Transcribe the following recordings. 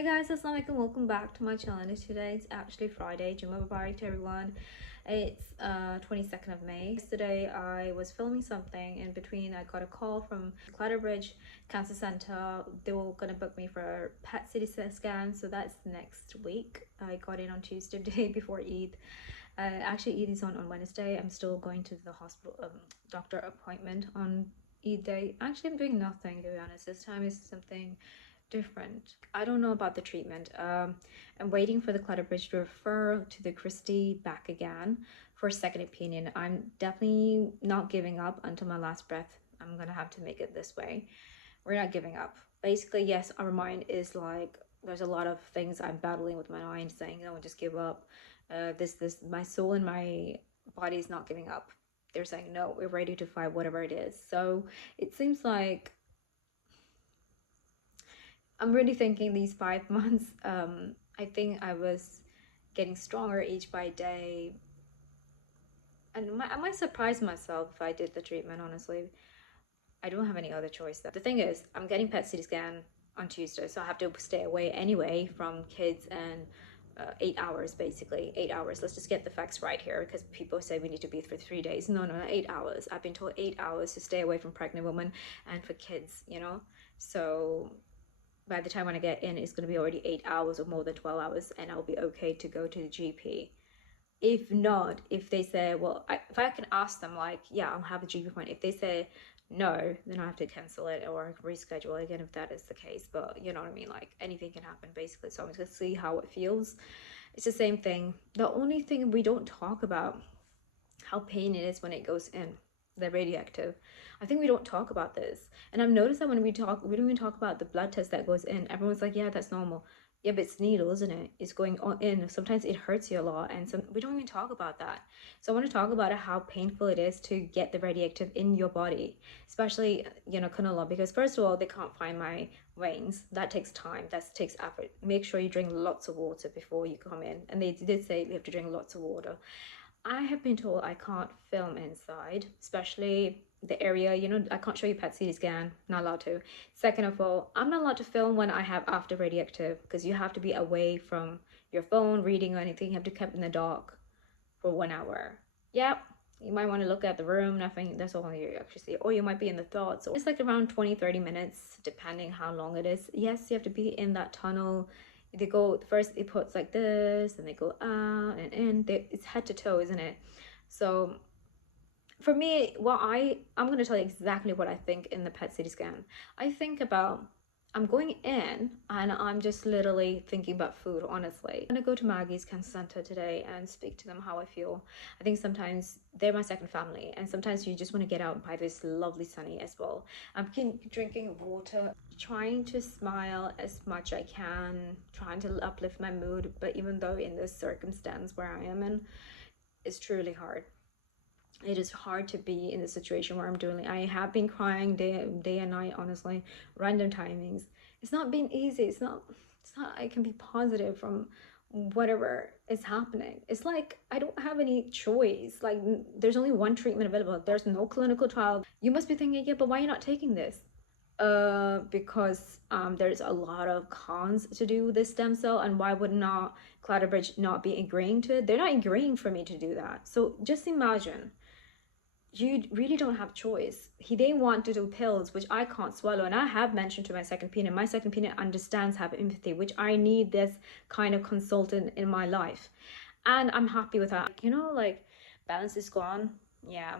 Hey guys, assalamualaikum, welcome back to my channel. Today it's actually Friday. Jummah Mubarak to everyone. It's 22nd of May. Yesterday I was filming something. In between I got a call from Clatterbridge Cancer Center. They were gonna book me for a PET CT scan, so that's next week. I got in on Tuesday, the day before Eid. Actually Eid is on Wednesday. I'm still going to the hospital doctor appointment on Eid day. Actually I'm doing nothing, to be honest. This time is something different. I don't know about the treatment. I'm waiting for the Clatterbridge to refer to the Christie back again for a second opinion. I'm definitely not giving up until my last breath. I'm gonna have to make it this way. We're not giving up. Basically, yes, our mind is like, there's a lot of things I'm battling with my mind, saying, no, just give up. My soul and my body is not giving up. They're saying, no, we're ready to fight whatever it is. So it seems like I'm really thinking these 5 months, I think I was getting stronger each by day. And I might surprise myself if I did the treatment, honestly. I don't have any other choice. The thing is, I'm getting PET CT scan on Tuesday, so I have to stay away anyway from kids and 8 hours, basically. 8 hours. Let's just get the facts right here, because people say we need to be for 3 days. No, 8 hours. I've been told 8 hours to stay away from pregnant women and for kids, you know? So by the time when I get in, it's going to be already 8 hours or more than 12 hours, and I'll be okay to go to the GP. If not, if they say, well, if I can ask them, like, yeah, I'll have a GP appointment. If they say no, then I have to cancel it or reschedule again if that is the case. But you know what I mean? Like, anything can happen, basically. So I'm just going to see how it feels. It's the same thing. The only thing we don't talk about, how pain it is when it goes in. They're radioactive. I think we don't talk about this. And I've noticed that when we talk, we don't even talk about the blood test that goes in. Everyone's like, yeah, that's normal. Yeah, but it's needle, isn't it? It's going in. Sometimes it hurts you a lot, and we don't even talk about that. So I want to talk about how painful it is to get the radioactive in your body, especially, you know, canola, because first of all, they can't find my veins. That takes time. That takes effort. Make sure you drink lots of water before you come in. And they did say you have to drink lots of water. I have been told I can't film inside, especially the area, you know, I can't show you PET CT scan, not allowed to. Second of all, I'm not allowed to film when I have after radioactive, because you have to be away from your phone, reading or anything. You have to keep in the dark for 1 hour. Yep, you might want to look at the room, nothing, that's all you actually see. Or you might be in the thoughts. So it's like around 20-30 minutes, depending how long it is. Yes, you have to be in that tunnel. They go first, it puts like this, and they go out and in. It's head to toe, isn't it? So for me, I'm going to tell you exactly what I think in the PET CT scan. I think about, I'm going in and I'm just literally thinking about food, honestly. I'm gonna go to Maggie's Cancer Center today and speak to them how I feel. I think sometimes they're my second family, and sometimes you just want to get out by this lovely sunny as well. I'm drinking water, trying to smile as much I can, trying to uplift my mood, but even though in this circumstance where I am in, it's truly hard. It is hard to be in the situation where I'm doing. I have been crying day and night, honestly, random timings. It's not been easy. It's not I can be positive from whatever is happening. It's like I don't have any choice. Like, there's only one treatment available. There's no clinical trial. You must be thinking, yeah, but why are you not taking this? Because there's a lot of cons to do this stem cell, and why would not Clatterbridge not be agreeing to it? They're not agreeing for me to do that. So just imagine, you really don't have choice. They want to do pills, which I can't swallow. And I have mentioned to my second opinion, understands, have empathy, which I need this kind of consultant in my life. And I'm happy with that. You know, like, balance is gone. Yeah.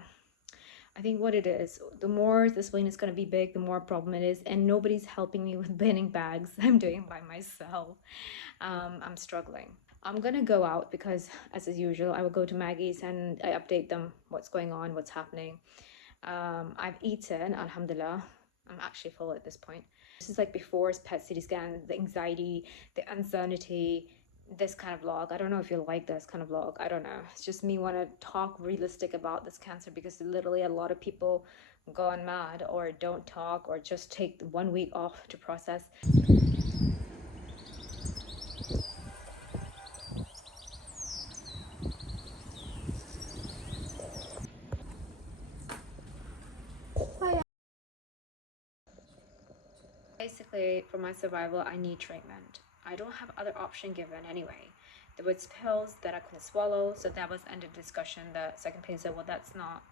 I think what it is, the more the spleen is going to be big, the more problem it is. And nobody's helping me with binning bags. I'm doing it by myself. I'm struggling. I'm gonna go out because, as usual, I will go to Maggie's and I update them what's going on, what's happening. I've eaten, alhamdulillah. I'm actually full at this point. This is like before PET CT scan, the anxiety, the uncertainty, this kind of vlog. I don't know if you like this kind of vlog. I don't know. It's just me want to talk realistic about this cancer, because literally a lot of people gone mad or don't talk or just take 1 week off to process. Basically, for my survival, I need treatment. I don't have other option given anyway. There was pills that I couldn't swallow, so that was under discussion. The second patient said, well, that's not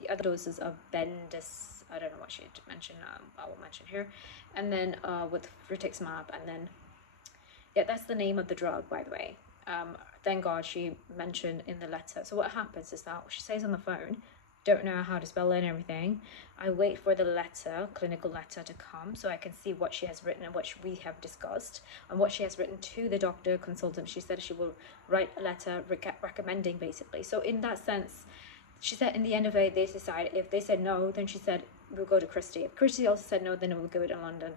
the other doses of bendis, I don't know what she mentioned, I will mention here, and then with rituximab, and then yeah, that's the name of the drug, by the way. Thank God she mentioned in the letter. So what happens is that she says on the phone, don't know how to spell it and everything. I wait for the letter, clinical letter, to come so I can see what she has written and what we have discussed and what she has written to the doctor consultant. She said she will write a letter recommending, basically. So in that sense, she said in the end of it, they decided, if they said no, then she said we'll go to Christie. If Christie also said no, then we'll go to London.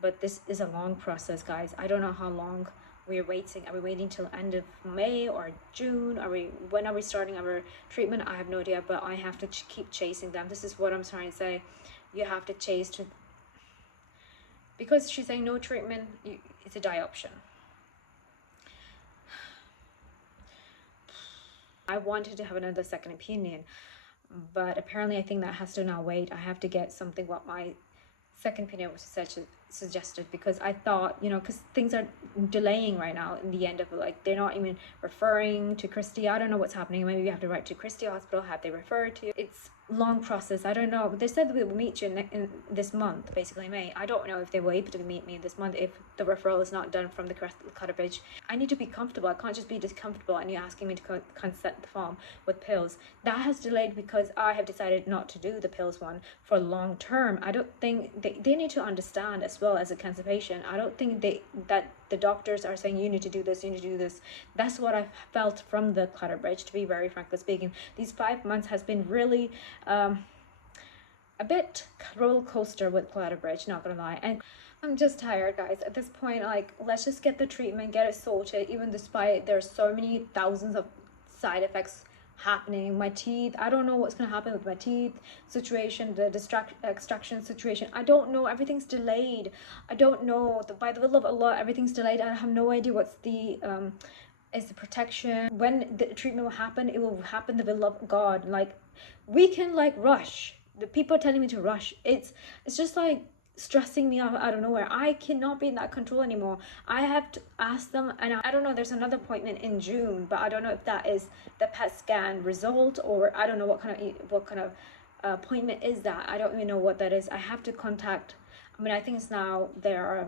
But this is a long process, guys. I don't know how long we're waiting. Are we waiting till end of May or June? When are we starting our treatment? I have no idea, but I have to keep chasing them. This is what I'm trying to say. You have to chase to, because she's saying no treatment, it's a dioption. I wanted to have another second opinion, but apparently I think that has to now wait. I have to get something what my second opinion was suggested, because I thought, you know, because things are delaying right now in the end of, like, they're not even referring to Christie. I don't know what's happening. Maybe you have to write to Christie Hospital. Have they referred to? It's long process. I don't know, but they said we will meet you in this month, basically May. I don't know if they will able to meet me this month if the referral is not done from the Clatterbridge. I need to be comfortable. I can't just be discomfortable and you're asking me to consent the form with pills. That has delayed because I have decided not to do the pills one for long term. I don't think they need to understand, as well as a cancer patient, I don't think that the doctors are saying you need to do this, you need to do this. That's what I felt from the Clatterbridge, to be very frankly speaking. These 5 months has been really a bit roller coaster with Clatterbridge, not gonna lie. And I'm just tired, guys. At this point, like, let's just get the treatment, get it sorted, even despite there's so many thousands of side effects happening. My teeth, I don't know what's gonna happen with my teeth situation, the extraction situation. I don't know. Everything's delayed. I don't know. By the will of Allah, everything's delayed. I have no idea what's the is the protection. When the treatment will happen, it will happen the will of God. Like, we can, like, rush. The people are telling me to rush. It's just like stressing me out of nowhere. I cannot be in that control anymore. I have to ask them, and I don't know, there's another appointment in June, but I don't know if that is the PET scan result, or I don't know what kind of appointment is that. I don't even know what that is. I have to contact, I mean, I think it's now they're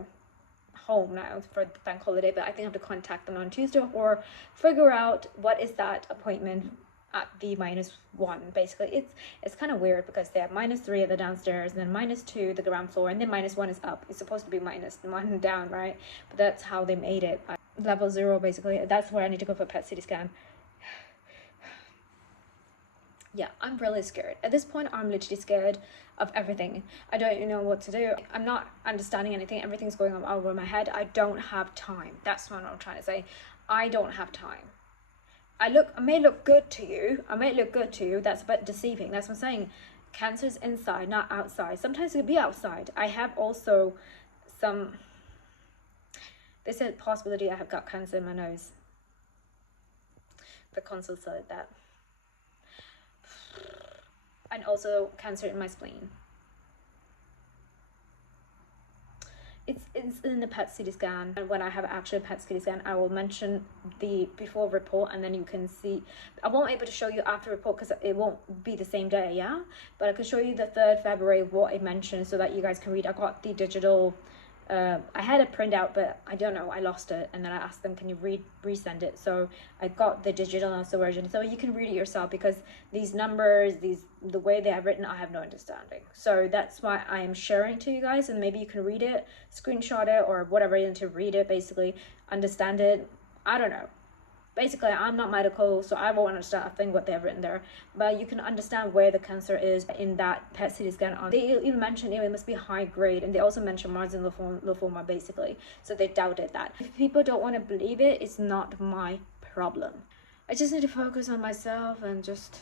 home now for the bank holiday, but I think I have to contact them on Tuesday or figure out what is that appointment at the -1. Basically, it's kind of weird because they have -3 at the downstairs and then -2 the ground floor, and then -1 is up. It's supposed to be -1 down, right? But that's how they made it. Level 0, basically. That's where I need to go for a PET CT scan. Yeah, I'm really scared. At this point, I'm literally scared of everything. I don't even know what to do. I'm not understanding anything. Everything's going on over my head. I don't have time. That's what I'm trying to say. I don't have time. I may look good to you. That's a bit deceiving. That's what I'm saying. Cancer's inside, not outside. Sometimes it could be outside. I have also they said possibility I have got cancer in my nose. The consult said that. And also cancer in my spleen. It's in the PET CT scan, and when I have actual PET CT scan, I will mention the before report, and then you can see. I won't be able to show you after report because it won't be the same day, yeah, but I can show you the 3rd February what it mentioned so that you guys can read. I got the digital. I had a printout, but I don't know, I lost it, and then I asked them, can you resend it? So I got the digital also version, so you can read it yourself, because these numbers, the way they have written, I have no understanding. So that's why I am sharing to you guys, and maybe you can read it, screenshot it, or whatever, you need to read it, basically understand it. I don't know. Basically, I'm not medical, so I won't understand a thing what they have written there. But you can understand where the cancer is in that PET CT scan. They even mentioned it must be high grade, and they also mentioned marginal lymphoma, basically. So they doubted that. If people don't want to believe it, it's not my problem. I just need to focus on myself and just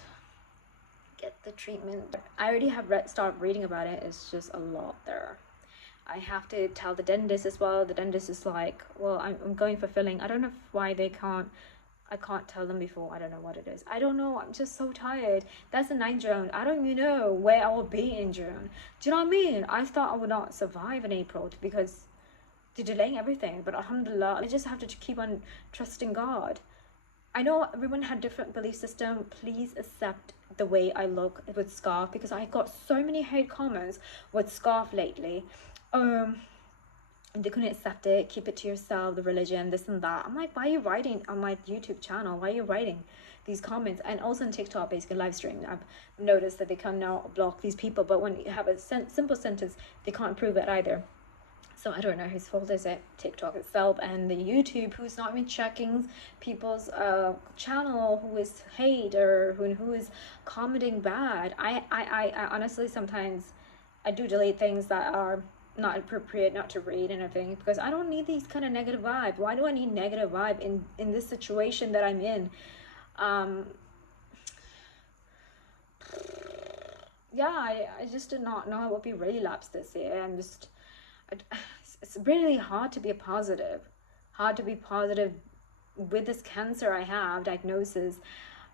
get the treatment. I already have started reading about it. It's just a lot there. I have to tell the dentist as well. The dentist is like, well, I'm going for filling. I don't know why I can't tell them before. I don't know what it is. I don't know. I'm just so tired. That's the 9th June. I don't even know where I will be in June. Do you know what I mean? I thought I would not survive in April because they're delaying everything, but alhamdulillah, I just have to keep on trusting God. I know everyone had different belief system. Please accept the way I look with scarf, because I got so many hate comments with scarf lately. They couldn't accept it, keep it to yourself, the religion, this and that. I'm like, why are you writing on my YouTube channel? Why are you writing these comments? And also on TikTok, basically live stream, I've noticed that they can now block these people, but when you have a simple sentence, they can't prove it either. So I don't know whose fault is it, TikTok itself and the YouTube, who's not even checking people's channel, who is hate or who is commenting bad. I honestly sometimes I do delete things that are not appropriate, not to read and everything, because I don't need these kind of negative vibe. Why do I need negative vibe in this situation that I'm in? Yeah, I just did not know I would be relapsed this year. It's really hard to be positive with this cancer I have, diagnosis.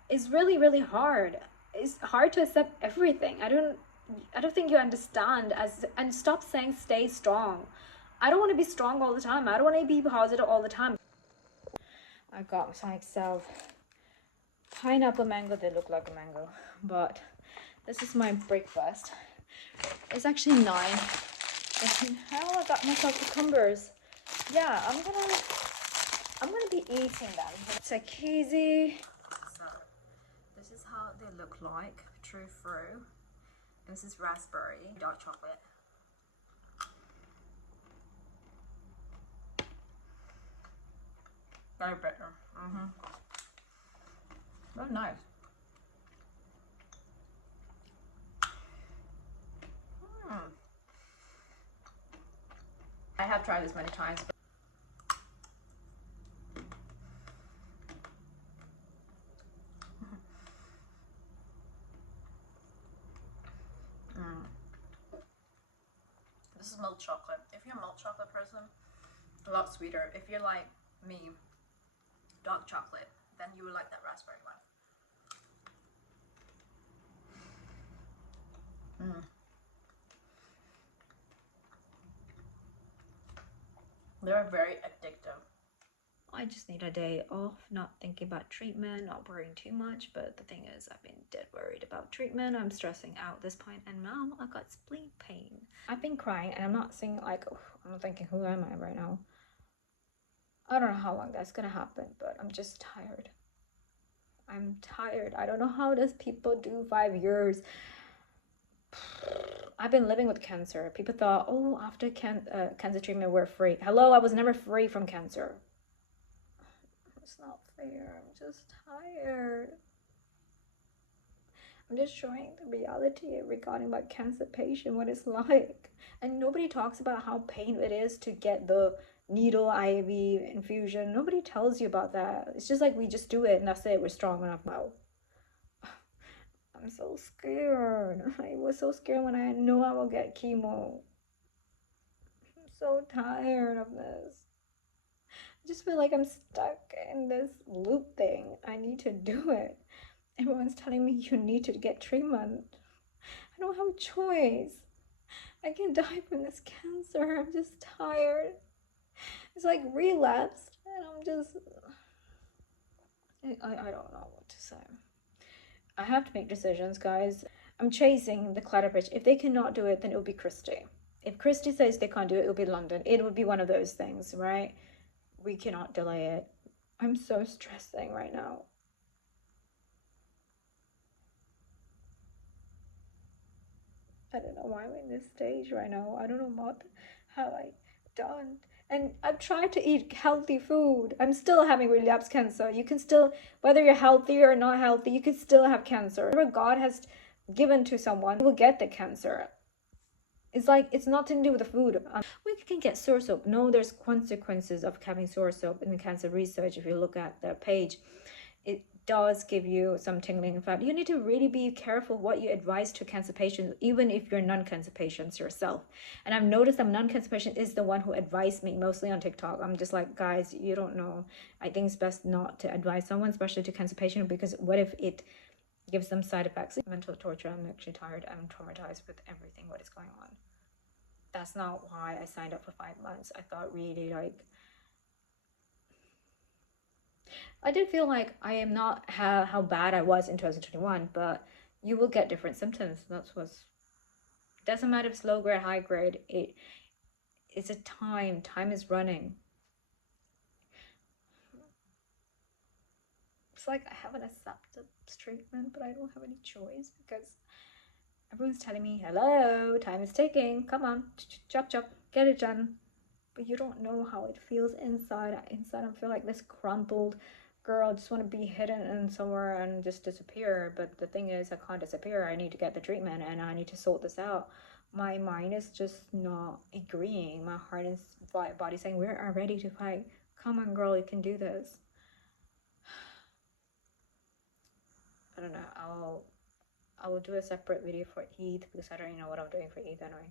It's really hard. It's hard to accept everything. I don't think you understand. And stop saying stay strong. I don't want to be strong all the time. I don't want to be positive all the time. I got myself pineapple mango. They look like a mango, but this is my breakfast. It's actually 9. How I got myself cucumbers. Yeah, I'm gonna be eating them. It's a easy. So this is how they look like through. And this is raspberry, dark chocolate. Very bitter. Very nice. I have tried this many times. This is milk chocolate. If you're a milk chocolate person, a lot sweeter. If you're like me, dark chocolate, then you would like that raspberry one. They're very addictive. I just need a day off, not thinking about treatment, not worrying too much. But the thing is, I've been dead worried about treatment. I'm stressing out at this point, and now I got spleen pain. I've been crying, and I'm not saying like, oh, I'm thinking, who am I right now? I don't know how long that's gonna happen, but I'm just tired. I'm tired. I don't know how does people do 5 years. I've been living with cancer. People thought, oh, after cancer treatment, we're free. Hello, I was never free from cancer. It's not fair. I'm just tired. I'm just showing the reality regarding my cancer patient, what it's like. And nobody talks about how painful it is to get the needle IV infusion. Nobody tells you about that. It's just like we just do it and that's it. We're strong enough now. I'm so scared. I was so scared when I know I will get chemo. I'm so tired of this. I just feel like I'm stuck in this loop thing. I need to do it. Everyone's telling me you need to get treatment. I don't have a choice. I can die from this cancer. I'm just tired. It's like relapsed, and I'm just, I don't know what to say. I have to make decisions, guys. I'm chasing the Clatterbridge. If they cannot do it, then it will be Christy. If Christy says they can't do it, it will be London. It will be one of those things, right? We cannot delay it. I'm so stressing right now. I don't know why I'm in this stage right now. I don't know what have I done. And I've tried to eat healthy food. I'm still having relapse cancer. You can still, whether you're healthy or not healthy, you can still have cancer. Whatever God has given to someone will get the cancer. It's like, it's nothing to do with the food. We can get soursoap. No, there's consequences of having soursoap in the cancer research. If you look at the page, it does give you some tingling effect. You need to really be careful what you advise to cancer patients, even if you're non-cancer patients yourself. And I've noticed that non-cancer patient is the one who advised me mostly on TikTok. I'm just like, guys, you don't know. I think it's best not to advise someone, especially to cancer patient, because what if it gives them side effects? Mental torture. I'm actually tired. I'm traumatized with everything what is going on. that's not why I signed up for 5 months. I thought really like, I did feel like I am not how bad I was in 2021, but you will get different symptoms. That's what's, doesn't matter if it's low grade, high grade. It's a time is running. It's like I haven't accepted this treatment, but I don't have any choice because everyone's telling me, hello, time is ticking, come on, chop chop, get it done. But you don't know how it feels inside. Inside I feel like this crumpled girl, I just want to be hidden in somewhere and just disappear. But the thing is, I can't disappear. I need to get the treatment and I need to sort this out. My mind is just not agreeing. My heart and body saying, we are ready to fight. Come on, girl, you can do this. I don't know. I will do a separate video for Eid because I don't even know what I'm doing for Eid anyway.